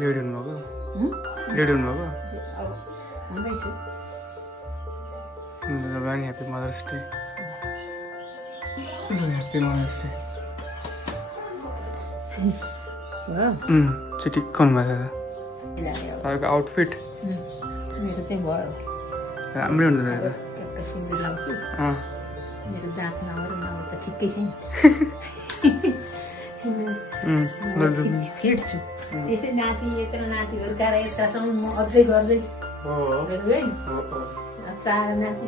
Ready हुनुभएको ready हुनुभएको पनि happy mother's day happy mother's day चिटिक्काउनु भएको छ तपाईँको आउटफिट मेरो चाहिँ भयो राम्रै हुँदो रहेछ सिन्दुर लाउँछु मेरो दाँत नभएर नभए त ठिकै छ नि फेट्छु त्यसै नाति यत्र नाति हुर्काएर यत्रसम्म म अझै गर्दैछु है चार नाति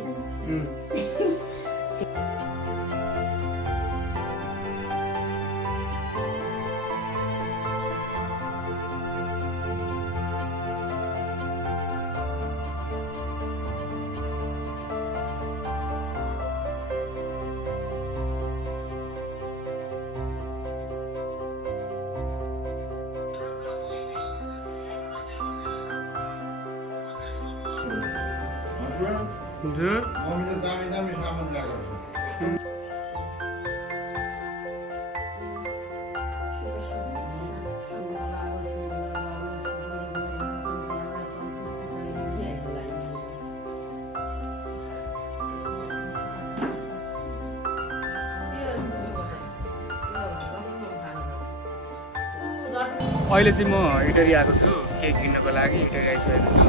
अहिले चाहिँ म इटरी आएको छु केक किन्नको लागि इटरी आइसकेको छु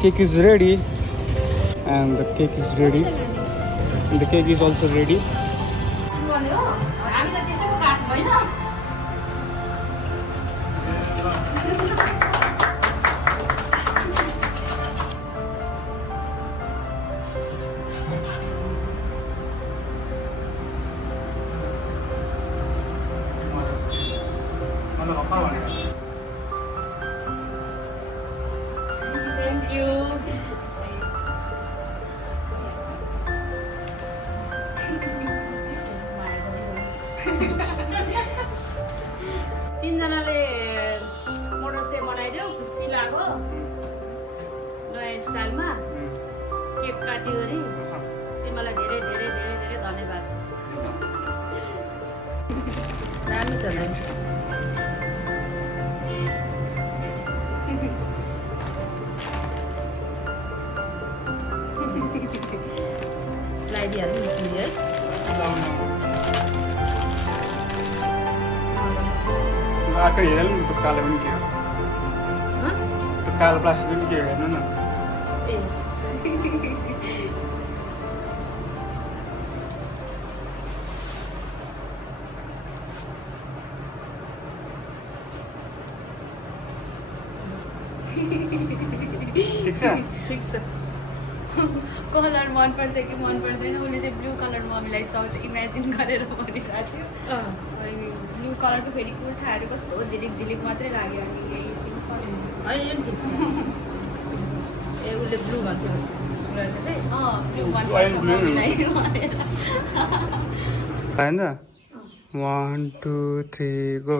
Cake is ready and the cake is ready and the cake is also ready. Thank you. तीनजनाले मोटर्स डे मनाइदियो खुसी लाग्यो नयाँ स्टाइलमा केक काट्यो अरे तिमीलाई धेरै धेरै धेरै धेरै धन्यवाद छ दामी छ लगाइदिइहाल्नु नि है आखिर हेर्नु नि कालो पनि के हो त्यो कालो प्लास्टिक पनि के हेर्नु न ठिक छ कलर मन पर्छ कि मन पर्दैन उसले चाहिँ ब्लू कलर मम्मीलाई साउथ इमेजिन गरेर भनिरहेको थियो ब्लू कलरको फेरि कुर्ताहरू कस्तो झिलिक झिलिक मात्रै लाग्यो अनि यही सिम्पल होइन ठिक छ ए उसले ब्लू भन्थ्यो ब्लू मनपर्छ मम्मीलाई भनेर होइन 1 2 3 गो